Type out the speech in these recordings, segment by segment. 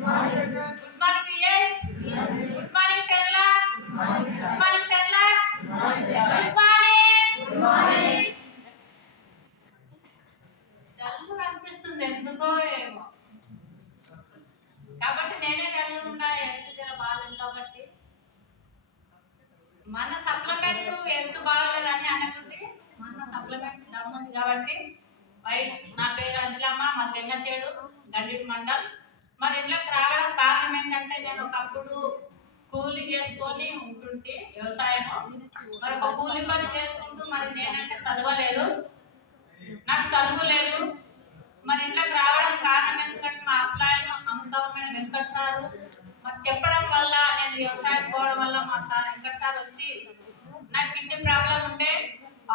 Good morning విఏ, good morning టెల్లా, good morning టెల్లా, గుడ్ మార్నింగ్. డల్గా అనిపిస్తుంది ఎందుకో ఏమో, కాబట్టి నేనే డల్గా ఉన్నా. హెల్త్ జర బాగాలేదు కాబట్టి మన సప్లిమెంట్ హెల్త్ బాగలేదని అనుకుంటే మన సప్లిమెంట్ దమ్ముంది కాబట్టి. నా పేరు అంజలమ్మ, మా చెంగచేడు గండిటి మండల్. మరి ఇళ్ళకి రావడం కారణం ఏంటంటే నేను ఒకప్పుడు కూలి చేసుకొని ఉంటుంటే వ్యవసాయము, మరి ఒక కూలి పని చేసుకుంటూ మరి నేనంటే చదవలేదు, నాకు చదువు లేదు. మరి ఇళ్ళకి రావడం కారణం ఎందుకంటే మా అప్లాయను అమృతమైన వెంకట సారు మరి చెప్పడం వల్ల నేను వ్యవసాయం పోవడం వల్ల మా సార్ వెంకట సార్ వచ్చి నాకు కిడ్నీ ప్రాబ్లం ఉంటే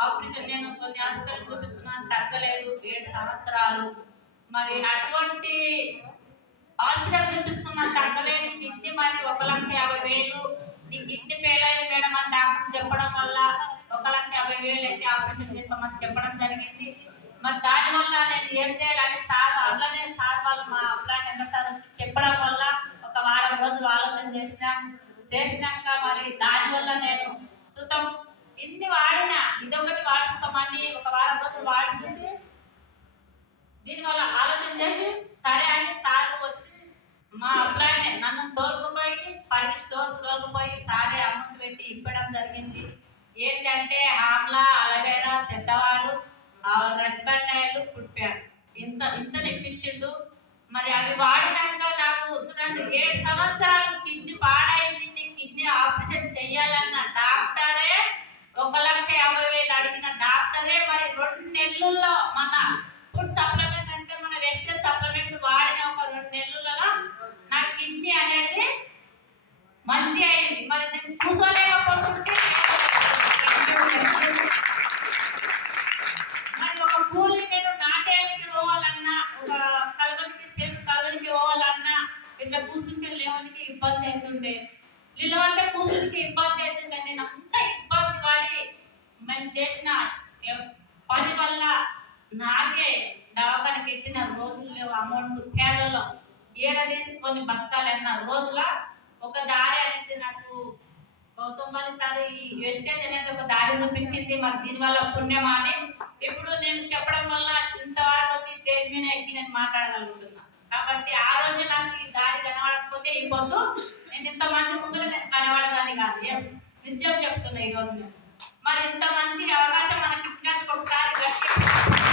ఆపరేషన్ నేను కొన్ని హాస్పిటల్ చూపిస్తున్నాను, తగ్గలేదు 7 సంవత్సరాలు. మరి అటువంటి హాస్పిటల్ చూపిస్తున్నాను తగ్గలేదు కిడ్నీ, మరి 1,50,000 నీ కిడ్నీ ఫెయిల్ అయింది మేడం అని డాక్టర్ చెప్పడం వల్ల 1,50,000 అయితే ఆపరేషన్ చేస్తామని చెప్పడం జరిగింది. మరి దానివల్ల నేను ఏం చేయాలని సార్ అలానే సార్ వాళ్ళు మా అప్లాయన్ వెంకట సార్ వచ్చి చెప్పడం వల్ల ఒక వారం రోజులు ఆలోచన చేసినాక మరి దానివల్ల నేను సుతం ఇన్ని వాడినా ఇదొకటి వాడి సుతమని ఒక వారం రోజులు వాడి చూసి దీనివల్ల ఆలోచన చేసి సరే అని సార్ వచ్చి మా అప్లాయన్ నన్ను తోలుకుపోయి పరిగి స్టోర్ తోలుకుపోయి సారే అమౌంట్ పెట్టి ఇవ్వడం జరిగింది. ఏంటంటే ఆమ్లా, అలవేరా, చెద్దవారు, రెస్పాండ్ ఆయిల్, ఫుడ్ ప్యాక్స్ ఇంత ఇప్పించిండు. మరి అవి వాడినాక నాకు 7 సంవత్సరాలు కిడ్నీ పాడైంది, కిడ్నీ ఆపరేషన్ చెయ్యాలన్న డాక్టరే 1,50,000 అడిగిన డాక్టరే మరి 2 నెలల్లో మన ఫుడ్ సప్లిమెంట్ అంటే మన వెస్టేజ్ సప్లిమెంట్ వాడిన ఒక 2 నెలలలో నా కిడ్నీ అనేది మంచి అయింది. మరి నేను చూసుకోలేకపోతుంటే మరి ఒక కూలి నేను నాటేనికి పోవాలన్నా, ఒక కలవనికి పోవాలన్నా ఇట్లా కూర్చుంటే లేవనికి ఇబ్బంది అవుతుండే, నిలవంటే కూర్చునికి ఇబ్బంది అవుతుండే. నేను అంత ఇబ్బంది పడి మేము చేసిన పని వల్ల నాకే దవాఖానకి ఎక్కిన రోజుల్లో అమౌంట్ పేదలో ఏడ తీసుకొని బతకాలన్న రోజుల ఒక దారి అనేది నాకు గౌతమ్ సార్ ఈ వెస్టేజ్ అనేది ఒక దారి చూపించింది. మరి దీనివల్ల పుణ్యమా అని ఇప్పుడు నేను చెప్పడం వల్ల ఇంతవరకు వచ్చి స్టేజ్ మీద ఎక్కి నేను మాట్లాడగలుగుతున్నా. కాబట్టి ఆ రోజు నాకు ఈ దారి కనబడకపోతే ఈ పొద్దు నేను ఇంతమంది ముందు నేను కనబడదాన్ని కాదు. ఎస్, నిజం చెప్తున్నా ఈ రోజు నేను. మరి ఇంత మంచి అవకాశం మనకి ఇచ్చినందుకు ఒకసారి గట్టి